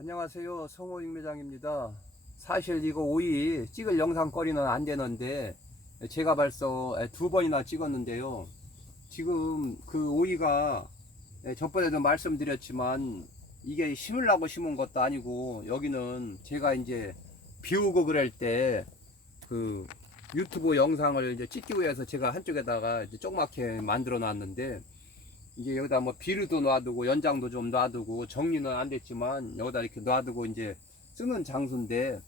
안녕하세요. 성호익 매장입니다. 사실 이거 오이 찍을 영상거리는 안 되는데 제가 벌써 두 번이나 찍었는데요. 지금 그 오이가 저번에도 말씀드렸지만 이게 심으려고 심은 것도 아니고 여기는 제가 이제 비우고 그럴 때 그 유튜브 영상을 이제 찍기 위해서 제가 한쪽에다가 이제 조그맣게 만들어 놨는데 이제 여기다 뭐 비료도 놔두고 연장도 좀 놔두고 정리는 안 됐지만 여기다 이렇게 놔두고 이제 쓰는 장소인데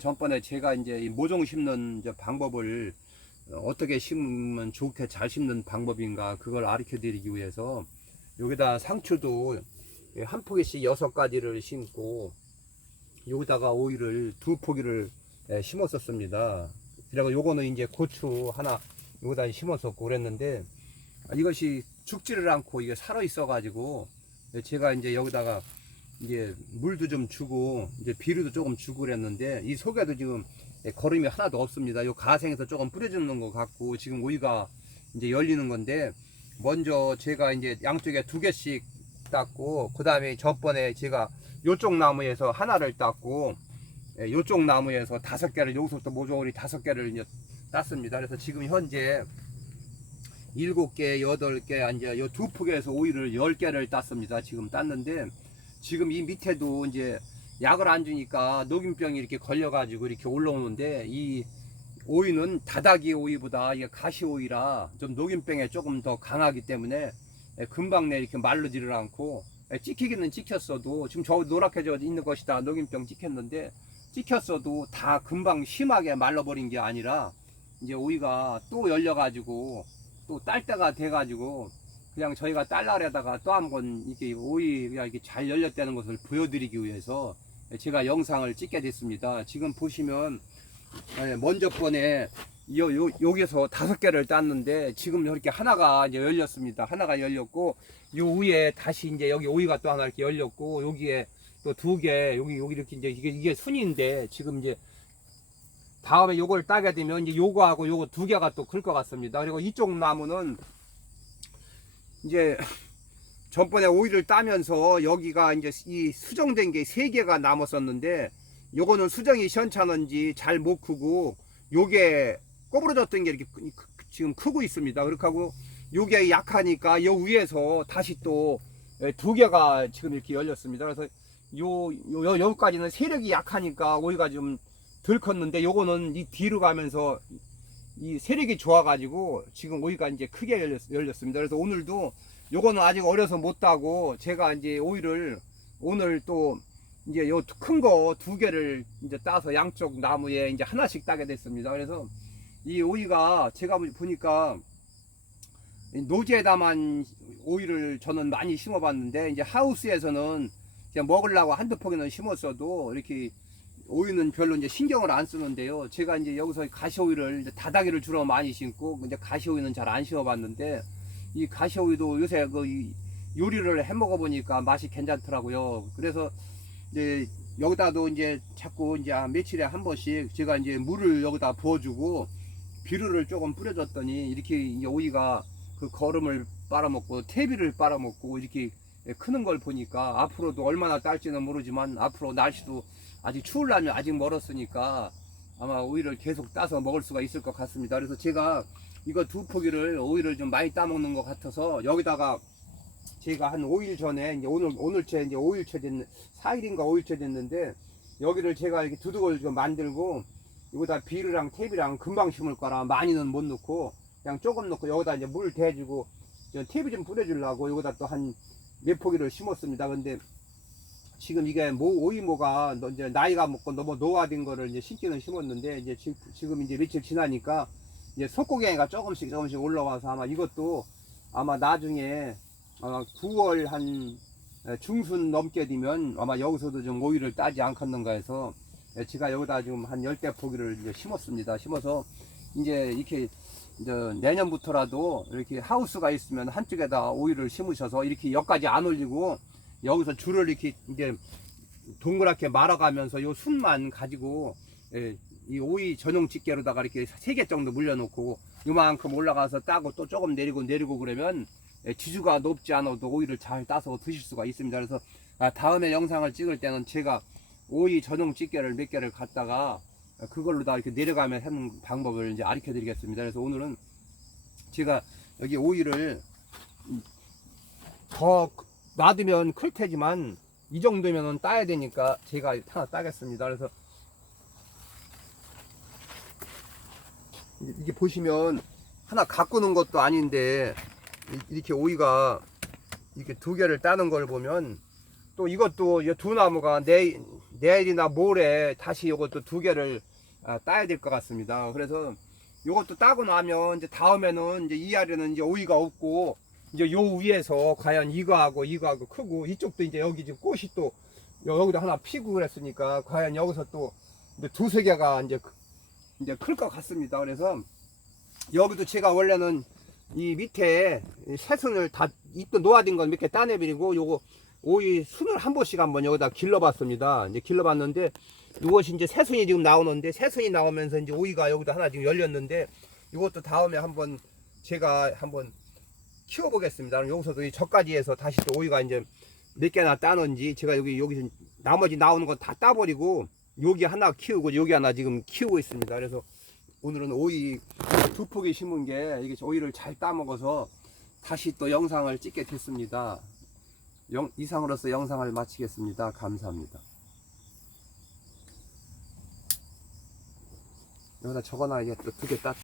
전번에 제가 이제 이 모종 심는 방법을 어떻게 심으면 좋게 잘 심는 방법인가 그걸 가르쳐 드리기 위해서 여기다 상추도 한 포기씩 여섯 가지를 심고 여기다가 오이를 두 포기를 예, 심었었습니다. 그리고 요거는 이제 고추 하나 여기다 심었었고 그랬는데 아, 이것이 죽지를 않고 이게 살아 있어 가지고 제가 이제 여기다가 이제 물도 좀 주고 이제 비료도 조금 주고 그랬는데 이 속에도 지금 거름이 하나도 없습니다. 요 가생에서 조금 뿌려주는 것 같고 지금 오이가 이제 열리는 건데 먼저 제가 이제 양쪽에 두 개씩 땄고 그 다음에 전번에 제가 요쪽 나무에서 하나를 땄고 예, 요쪽 나무에서 다섯 개를 여기서부터 모종을 다섯 개를 이제 땄습니다. 그래서 지금 현재 일곱 개, 여덟 개, 이제 요두 폭에서 오이를 열 개를 땄습니다. 지금 땄는데 지금 이 밑에도 이제 약을 안 주니까 녹균병이 이렇게 걸려가지고 이렇게 올라오는데 이 오이는 다다기 오이보다 이게 가시 오이라 좀 녹균병에 조금 더 강하기 때문에 예, 금방 내 이렇게 말르지를 않고 예, 찍히기는 찍혔어도 지금 저 노랗게져 있는 것이 다 녹균병 찍혔는데 찍혔어도 다 금방 심하게 말라버린 게 아니라 이제 오이가 또 열려가지고 또 딸 때가 돼가지고 그냥 저희가 딸날에다가 또 한 번 이렇게 오이가 이렇게 잘 열렸다는 것을 보여드리기 위해서 제가 영상을 찍게 됐습니다. 지금 보시면 예, 먼저 번에 요, 요, 여기서 다섯 개를 땄는데 지금 이렇게 하나가 이제 열렸습니다. 하나가 열렸고 요 위에 다시 이제 여기 오이가 또 하나 이렇게 열렸고 여기에 또 두 개 여기 여기 이렇게 이제 이게 이게 순인데 지금 이제 다음에 요걸 따게 되면 이제 요거하고 요거 두 개가 또 클 것 같습니다. 그리고 이쪽 나무는 이제 전번에 오이를 따면서 여기가 이제 이 수정된 게 세 개가 남았었는데 요거는 수정이 시원찮은지 잘 못 크고 요게 꼬부러졌던 게 이렇게 지금 크고 있습니다. 그렇게 하고 요게 약하니까 요 위에서 다시 또 두 개가 지금 이렇게 열렸습니다. 그래서 요, 요, 요, 여기까지는 세력이 약하니까 오이가 좀 덜 컸는데 요거는 이 뒤로 가면서 이 세력이 좋아가지고 지금 오이가 이제 크게 열렸, 열렸 습니다. 그래서 오늘도 요거는 아직 어려서 못 따고 제가 이제 오이를 오늘 또 이제 요 큰 거 두 개를 이제 따서 양쪽 나무에 이제 하나씩 따게 됐습니다. 그래서 이 오이가 제가 보니까 노지에다만 오이를 저는 많이 심어봤는데 이제 하우스에서는 그냥 먹으려고 한두 포기는 심었어도 이렇게 오이는 별로 이제 신경을 안 쓰는데요. 제가 이제 여기서 가시오이를 다다기를 주로 많이 심고 이제 가시오이는 잘 안 심어봤는데 이 가시오이도 요새 그이 요리를 해 먹어 보니까 맛이 괜찮더라고요. 그래서 이제 여기다도 이제 자꾸 이제 한 며칠에 한 번씩 제가 이제 물을 여기다 부어주고 비료를 조금 뿌려줬더니 이렇게 이제 오이가 그 거름을 빨아먹고 퇴비를 빨아먹고 이렇게 크는 걸 보니까 앞으로도 얼마나 딸지는 모르지만 앞으로 날씨도 아직 추울라면 아직 멀었으니까 아마 오이를 계속 따서 먹을 수가 있을 것 같습니다. 그래서 제가 이거 두 포기를 오이를 좀 많이 따먹는 것 같아서 여기다가 제가 한 5일 전에 이제 오늘 오늘째 이제 5일째 됐는 4일인가 5일째 됐는데 여기를 제가 이렇게 두둑을 좀 만들고 여기다 비료랑 탭이랑 금방 심을 거라 많이는 못 넣고 그냥 조금 넣고 여기다 이제 물 대주고 탭이 좀 뿌려주려고 여기다 또 한 몇 포기를 심었습니다. 근데 지금 이게 모 오이모가 너- 이제 나이가 먹고 너무 노화된 거를 이제 심기는 심었는데 이제 지, 지금 이제 며칠 지나니까 이제 속고갱이가 조금씩 조금씩 올라와서 아마 이것도 아마 나중에 아마 9월 한 에, 중순 넘게 되면 아마 여기서도 좀 오이를 따지 않겠는가 해서 에, 제가 여기다 지금 한 10대 포기를 이제 심었습니다. 심어서 이제 이렇게 내년부터라도 이렇게 하우스가 있으면 한쪽에다 오이를 심으셔서 이렇게 여기까지 안 올리고 여기서 줄을 이렇게 이제 동그랗게 말아가면서 요 순만 가지고 예, 이 오이 전용 집게로다가 이렇게 세 개 정도 물려놓고 요만큼 올라가서 따고 또 조금 내리고 내리고 그러면 예, 지주가 높지 않아도 오이를 잘 따서 드실 수가 있습니다. 그래서 아, 다음에 영상을 찍을 때는 제가 오이 전용 집게를 몇 개를 갖다가 그걸로 다 이렇게 내려가며 하는 방법을 이제 가르쳐 드리겠습니다. 그래서 오늘은 제가 여기 오이를 더 놔두면 클 테지만 이 정도면은 따야 되니까 제가 하나 따겠습니다. 그래서 이게- 보시면 하나 가꾸는 것도 아닌데 이- 이렇게 오이가 이렇게 두 개를 따는 걸 보면 또 이것도 이두 나무가 내, 내일이나 모레 다시 이것도 두 개를 아, 따야 될 것 같습니다. 그래서 이것도 따고 나면 이제 다음에는 이제 이 아래는 이제 오이가 없고 이제 요 위에서 과연 이거하고 이거하고 크고 이쪽도 이제 여기 지금 꽃이 또 여- 여기도 하나 피고 그랬으니까 과연 여기서 또 이제 두세 개가 이제 크- 이제 클 것 같습니다. 그래서 여기도 제가 원래는 이 밑에 이 새순을 다 잎도 노아진 건 이렇게 따내버리고 요거 오이 순을 한 번씩 한번 여기다 길러봤습니다. 이제 길러봤는데 이것이 이제 새순이 지금 나오는데 새순이 나오면서 이제 오이가 여기도 하나 지금 열렸는데 이것도 다음에 한번 제가 한번 키워보겠습니다. 여기서도 이 저까지 해서 다시 또 오이가 이제 몇 개나 따는지 제가 여기 여기 나머지 나오는 거 다 따버리고 여기 하나 키우고 여기 하나 지금 키우고 있습니다. 그래서 오늘은 오이 두 포기 심은 게 이게 오이를 잘 따먹어서 다시 또 영상을 찍게 됐습니다. 영, 이상으로서 영상을 마치겠습니다. 감사합니다. 여기다 적어놔야 겠다. 두개 땄.